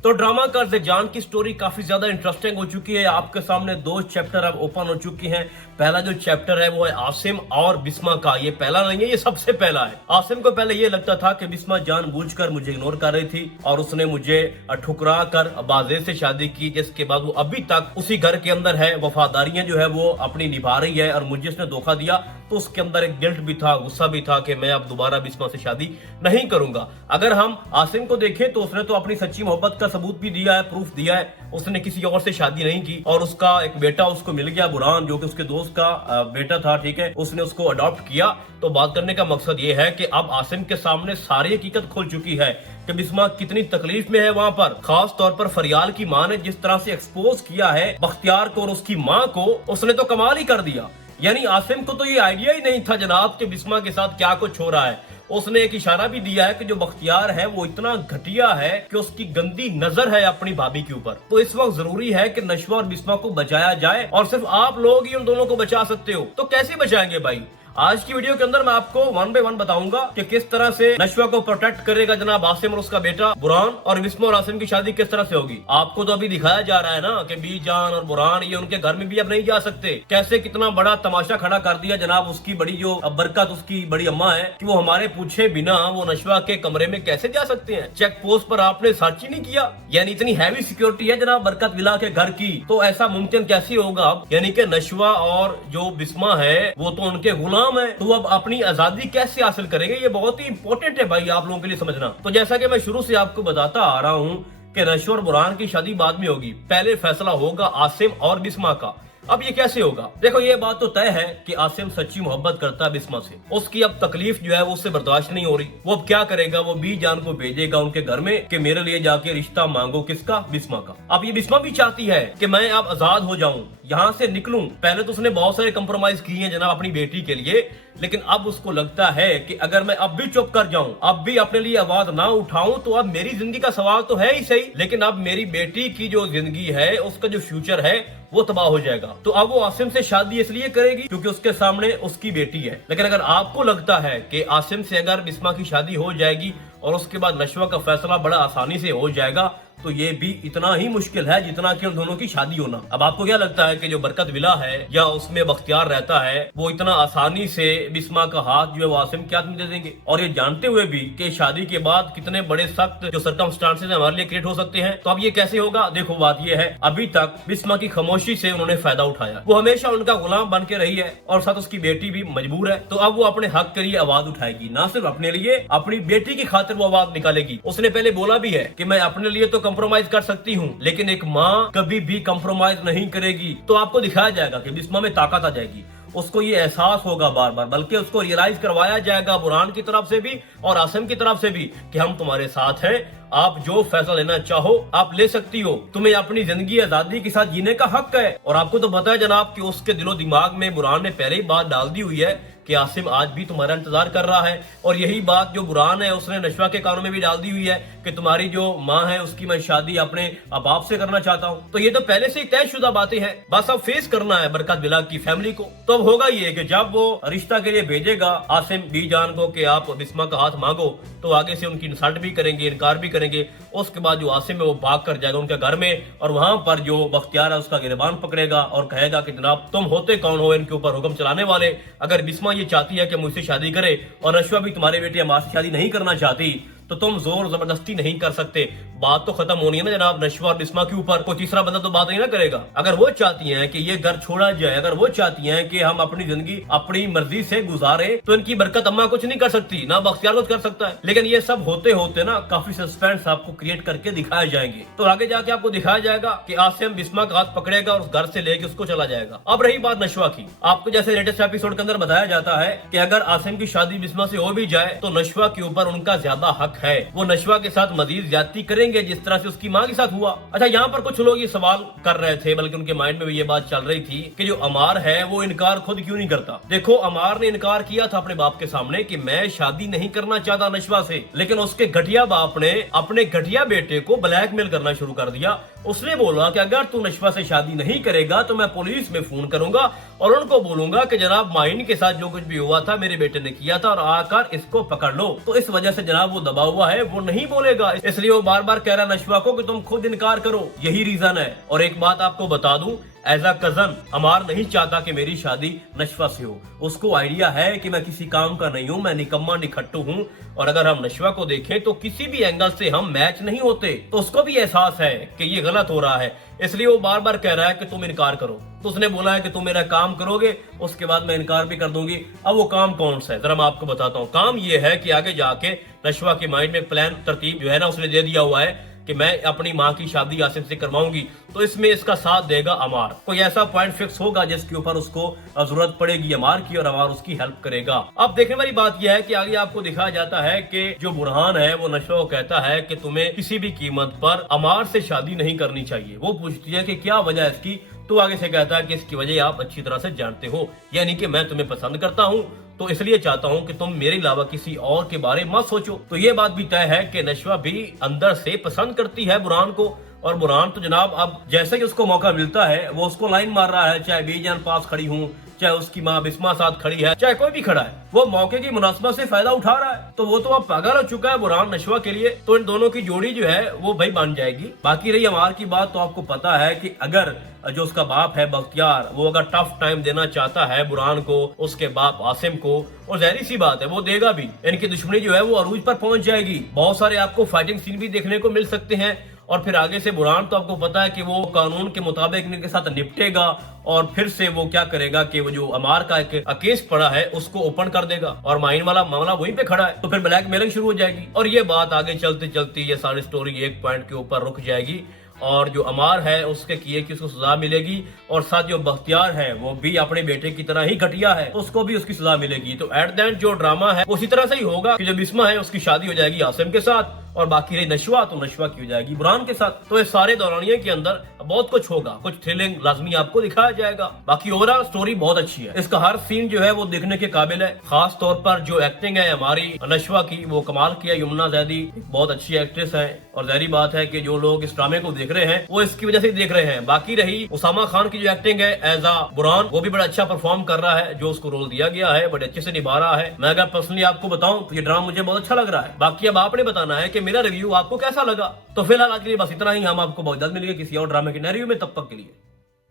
तो ड्रामा कर जान की स्टोरी काफी ज्यादा इंटरेस्टिंग हो चुकी है। आपके सामने दो चैप्टर अब ओपन हो चुकी हैं। पहला जो चैप्टर है वो है आसिम और बिस्मा का। ये पहला नहीं है, ये सबसे पहला है। आसिम को पहले ये लगता था कि बिस्मा जानबूझकर मुझे इग्नोर कर रही थी और उसने मुझे ठुकरा कर बाजे से शादी की, जिसके बाद वो अभी तक उसी घर के अंदर है, वफादारियां जो है वो अपनी निभा रही है और मुझे उसने धोखा दिया तो उसके अंदर एक गिल्ट भी था, गुस्सा भी था कि मैं अब दोबारा बिस्मा से शादी नहीं करूंगा। अगर हम आसिम को देखें तो उसने तो अपनी सच्ची मोहब्बत का सबूत भी दिया है, प्रूफ दिया है। उसने किसी और से शादी नहीं की और उसका एक बेटा उसको मिल गया, बुरहान, जो कि उसके दोस्त का बेटा था, ठीक है। उसने उसको अडॉप्ट किया। तो बात करने का मकसद ये है कि अब आसिम के सामने सारी हकीकत खुल चुकी है कि बिस्मा कितनी तकलीफ में है वहां पर। खास तौर पर फरियाल की मां ने जिस तरह से एक्सपोज किया है बख्तियार को और उसकी मां को, उसने तो कमाल ही कर दिया। यानी आसिम को तो ये आइडिया ही नहीं था जनाब कि बिस्मा के साथ क्या कुछ हो रहा है। उसने एक इशारा भी दिया है कि जो बख्तियार है वो इतना घटिया है कि उसकी गंदी नजर है अपनी भाभी के ऊपर। तो इस वक्त जरूरी है कि नशवा और बिस्मा को बचाया जाए और सिर्फ आप लोग ही उन दोनों को बचा सकते हो। तो कैसे बचाएंगे भाई? आज की वीडियो के अंदर मैं आपको 1 बाय 1 बताऊंगा कि किस तरह से नशवा को प्रोटेक्ट करेगा जनाब आसिम और उसका बेटा बुरहान, और बिस्मा और आसिम की शादी किस तरह से होगी। आपको तो अभी दिखाया जा रहा है ना कि बीजान और बुरहान ये उनके घर में भी अब नहीं जा सकते। कैसे कितना बड़ा तमाशा खड़ा कर दिया जनाब उसकी बड़ी जो बरकत, उसकी बड़ी अम्मा है कि वो हमारे पूछे बिना वो नशवा के कमरे में कैसे जा सकते हैं। चेक पोस्ट पर आपने सर्च ही नहीं किया। यानी इतनी हैवी सिक्योरिटी है जनाब बरकत विला के घर की, तो ऐसा मुमकिन कैसे होगा? यानी कि नशवा और जो बिस्मा है वो तो उनके गुलाम है, तो अब अपनी आजादी कैसे हासिल करेंगे? ये बहुत ही इंपॉर्टेंट है भाई आप लोगों के लिए समझना। तो जैसा कि मैं शुरू से आपको बताता आ रहा हूं कि नशवा और बुरहान की शादी बाद में होगी, पहले फैसला होगा आसिम और बिस्मा का। अब ये कैसे होगा? देखो ये बात तो तय है कि आसिम सच्ची मोहब्बत करता है बिस्मा से। उसकी अब तकलीफ जो है वो उससे बर्दाश्त नहीं हो रही। वो अब क्या करेगा? वो बीजान को भेजेगा उनके घर में कि मेरे लिए जाके रिश्ता मांगो। किसका? बिस्मा का। अब ये बिस्मा भी चाहती है कि मैं अब आजाद हो जाऊं, यहाँ से निकलूं। पहले तो उसने बहुत सारे कंप्रोमाइज किए हैं जनाब अपनी बेटी के लिए, लेकिन अब उसको लगता है कि अगर मैं अब भी चुप कर जाऊं, अब भी अपने लिए आवाज ना उठाऊं, तो अब मेरी जिंदगी का सवाल तो है ही सही, लेकिन अब मेरी बेटी की जो जिंदगी है, उसका जो फ्यूचर है वो तबाह हो जाएगा। तो अब वो आसिम से शादी इसलिए करेगी क्योंकि उसके सामने उसकी बेटी है। लेकिन अगर आपको लगता है कि आसिम से अगर बिस्मा की शादी हो जाएगी और उसके बाद नशवा का फैसला बड़ा आसानी से हो जाएगा, तो ये भी इतना ही मुश्किल है जितना कि उन दोनों की शादी होना। अब आपको क्या लगता है कि जो बरकत विला है या उसमें बख्तियार रहता है वो इतना आसानी से बिस्मा का हाथ जो है वो आसिम के हाथ में दे देंगे? और ये जानते हुए भी कि शादी के बाद कितने बड़े सख्त जो सर्कमस्टांसेस हमारे लिए क्रिएट हो सकते हैं। तो अब ये कैसे होगा? देखो बात ये है, अभी तक बिस्मा की खामोशी से उन्होंने फायदा उठाया। वो हमेशा उनका गुलाम बन के रही है और साथ उसकी बेटी भी मजबूर है। तो अब वो अपने हक के लिए आवाज उठाएगी, ना सिर्फ अपने लिए, अपनी बेटी की खातिर वो आवाज निकालेगी। उसने पहले बोला भी है कि मैं अपने लिए तो कंप्रोमाइज कर सकती हूँ, लेकिन एक माँ कभी भी कंप्रोमाइज नहीं करेगी। तो आपको दिखाया जाएगा कि बिस्मा में ताकत आ जाएगी। उसको ये एहसास होगा बार बार, बल्कि उसको रियलाइज करवाया जाएगा बुरहान की तरफ से भी और आसिम की तरफ से भी कि हम तुम्हारे साथ हैं। आप जो फैसला लेना चाहो आप ले सकती हो। तुम्हें अपनी जिंदगी आजादी के साथ जीने का हक है। और आपको तो पता है जनाब कि उसके दिलो दिमाग में बुरहान ने पहले ही बात डाल दी हुई है कि आसिम आज भी तुम्हारा इंतजार कर रहा है। और यही बात जो बुरहान है उसने नशवा के कानों में भी डाल दी हुई है कि तुम्हारी जो माँ है उसकी मैं शादी अपने बाप से करना चाहता हूँ। तो ये तो पहले से ही तयशुदा बातें हैं, बस अब फेस करना है बरकत विला की फैमिली को। तो अब होगा ये कि जब वो रिश्ता के लिए भेजेगा आसिम बीजान को कि आप बिस्मा का हाथ मांगो, तो आगे से उनकी इंसल्ट भी करेंगे, इनकार भी करेंगे। उसके बाद जो आसिम है वो भाग कर जाएगा उनके घर में और वहां पर जो बख्तियार है उसका गिरबान पकड़ेगा और कहेगा कि जनाब तुम होते कौन हो इनके ऊपर हुक्म चलाने वाले? अगर बिस्मा ये चाहती है कि मुझसे शादी करे और नशवा भी तुम्हारे बेटे अमार से शादी नहीं करना चाहती, तो तुम जोर जबरदस्ती नहीं कर सकते। बात तो खत्म होनी है ना जनाब नशवा और बिस्मा के ऊपर। कोई तीसरा बंदा तो बात नहीं ना करेगा। अगर वो चाहती हैं कि ये घर छोड़ा जाए, अगर वो चाहती हैं कि हम अपनी जिंदगी अपनी मर्जी से गुजारे, तो इनकी बरकत अम्मा कुछ नहीं कर सकती, ना बख्तियार कुछ कर सकता है। लेकिन ये सब होते होते ना काफी सस्पेंस आपको क्रिएट करके दिखाए जाएंगे। तो आगे जाके आपको दिखाया जाएगा कि आसिम बिस्मा का हाथ पकड़ेगा और उस घर से लेके उसको चला जाएगा। अब रही बात नशवा की, आपको जैसे लेटेस्ट एपिसोड के अंदर बताया जाता है कि अगर आसिम की शादी बिस्मा से हो भी जाए तो नशवा के ऊपर उनका ज्यादा हक है। वो नशवा के साथ मजीद ज्यादती करेंगे जिस तरह से उसकी माँ के साथ हुआ। अच्छा, यहाँ पर कुछ लोग ये सवाल कर रहे थे, बल्कि उनके माइंड में भी ये बात चल रही थी कि जो अमार है वो इनकार खुद क्यों नहीं करता। देखो अमार ने इनकार किया था अपने बाप के सामने कि मैं शादी नहीं करना चाहता नशवा से, लेकिन उसके घटिया बाप ने अपने घटिया बेटे को ब्लैकमेल करना शुरू कर दिया। उसने बोला कि अगर तू नशवा से शादी नहीं करेगा तो मैं पुलिस में फोन करूंगा और उनको बोलूंगा कि जनाब माइन के साथ जो कुछ भी हुआ था मेरे बेटे ने किया था और आकर इसको पकड़ लो। तो इस वजह से जनाब वो दबा हुआ है, वो नहीं बोलेगा, इसलिए वो बार बार कह रहा नशवा को कि तुम खुद इनकार करो, यही रीजन है। और एक बात आपको बता दूं, एज अ कजन अमार नहीं चाहता कि मेरी शादी नशवा से हो। उसको आइडिया है कि मैं किसी काम का नहीं हूं, मैं निकम्मा निखट्टू हूं, और अगर हम नशवा को देखें तो किसी भी एंगल से हम मैच नहीं होते। तो उसको भी एहसास है कि ये गलत हो रहा है, इसलिए वो बार बार कह रहा है कि तुम इनकार करो। तो उसने बोला है कि तुम मेरा काम करोगे, उसके बाद मैं इनकार भी कर दूंगी। अब वो काम कौन सा है जरा मैं आपको बताता हूँ। काम ये है कि आगे जाके नशवा के माइंड में प्लान तरतीब जो है ना उसने दे दिया हुआ है कि मैं अपनी माँ की शादी आसिम से करवाऊंगी, तो इसमें इसका साथ देगा अमार। कोई ऐसा पॉइंट फिक्स होगा जिसके ऊपर उसको जरूरत पड़ेगी अमार की और अमार उसकी हेल्प करेगा। अब देखने वाली बात यह है कि आगे आपको दिखाया जाता है कि जो बुरहान है वो नशवा को कहता है कि तुम्हें किसी भी कीमत पर अमार से शादी नहीं करनी चाहिए। वो पूछती है कि क्या वजह है इसकी, तो आगे से कहता है कि इसकी वजह आप अच्छी तरह से जानते हो, यानी कि मैं तुम्हें पसंद करता हूँ, तो इसलिए चाहता हूं कि तुम मेरे अलावा किसी और के बारे में मत सोचो। तो ये बात भी तय है कि नशवा भी अंदर से पसंद करती है बुरहान को, और बुरहान तो जनाब अब जैसे ही उसको मौका मिलता है वो उसको लाइन मार रहा है, चाहे बीजान पास खड़ी हूँ, चाहे उसकी माँ बिस्मा साथ खड़ी है, चाहे कोई भी खड़ा है, वो मौके की मुनासिबत से फायदा उठा रहा है। तो वो तो अब पागल हो चुका है बुरहान नशवा के लिए। तो इन दोनों की जोड़ी जो है वो भाई बन जाएगी। बाकी रही अमार की बात, तो आपको पता है कि अगर जो उसका बाप है बख्तियार, वो अगर टफ टाइम देना चाहता है बुरहान को, उसके बाप आसिम को, और जाहिर सी बात है वो देगा भी। इनकी दुश्मनी जो है वो अरूज पर पहुंच जाएगी। बहुत सारे आपको फाइटिंग सीन भी देखने को मिल सकते हैं, और फिर आगे से बुरहान तो आपको पता है कि वो कानून के मुताबिक इनके साथ निपटेगा, और फिर से वो क्या करेगा कि वो जो अमार का एक केस पड़ा है उसको ओपन कर देगा, और माइन वाला मामला वहीं पे खड़ा है, तो फिर ब्लैकमेलिंग शुरू हो जाएगी। और ये बात आगे चलते चलते ये सारी स्टोरी एक पॉइंट के ऊपर रुक जाएगी, और जो अमार है उसके किए की उसको सजा मिलेगी, और साथ जो बख्तियार है वो भी अपने बेटे की तरह ही घटिया है, उसको भी उसकी सजा मिलेगी। तो एट द एंड जो ड्रामा है उसी तरह से ही होगा कि जो बिस्मा है उसकी शादी हो जाएगी आसिम के साथ, और बाकी रही नशवा तो नशवा की हो जाएगी बुरहान के साथ। तो इस सारे दौरानिये के अंदर बहुत कुछ होगा, कुछ थ्रिलिंग लाजमी आपको दिखाया जाएगा। बाकी ओवरऑल स्टोरी बहुत अच्छी है, इसका हर सीन जो है वो देखने के काबिल है। खास तौर पर जो एक्टिंग है हमारी नशवा की वो कमाल की है। यमुना जैदी बहुत अच्छी एक्ट्रेस है, और जाहिर बात है कि जो लोग इस ड्रामे को देख रहे हैं वो इसकी वजह से देख रहे हैं। बाकी रही उसामा खान की जो एक्टिंग है एज आ बुरहान, वो भी बड़ा अच्छा परफॉर्म कर रहा है, जो उसको रोल दिया गया है बड़े अच्छे से निभा रहा है। मैं अगर पर्सनली आपको बताऊं तो ये ड्रामा मुझे बहुत अच्छा लग रहा है। बाकी अब आपने बताना है कि मेरा रिव्यू आपको कैसा लगा। तो फिलहाल आज के लिए बस इतना ही, हम आपको बहुत जल्द मिलेंगे किसी और ड्रामे के नए रिव्यू में, तब तक के लिए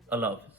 अल्लाह हाफिज।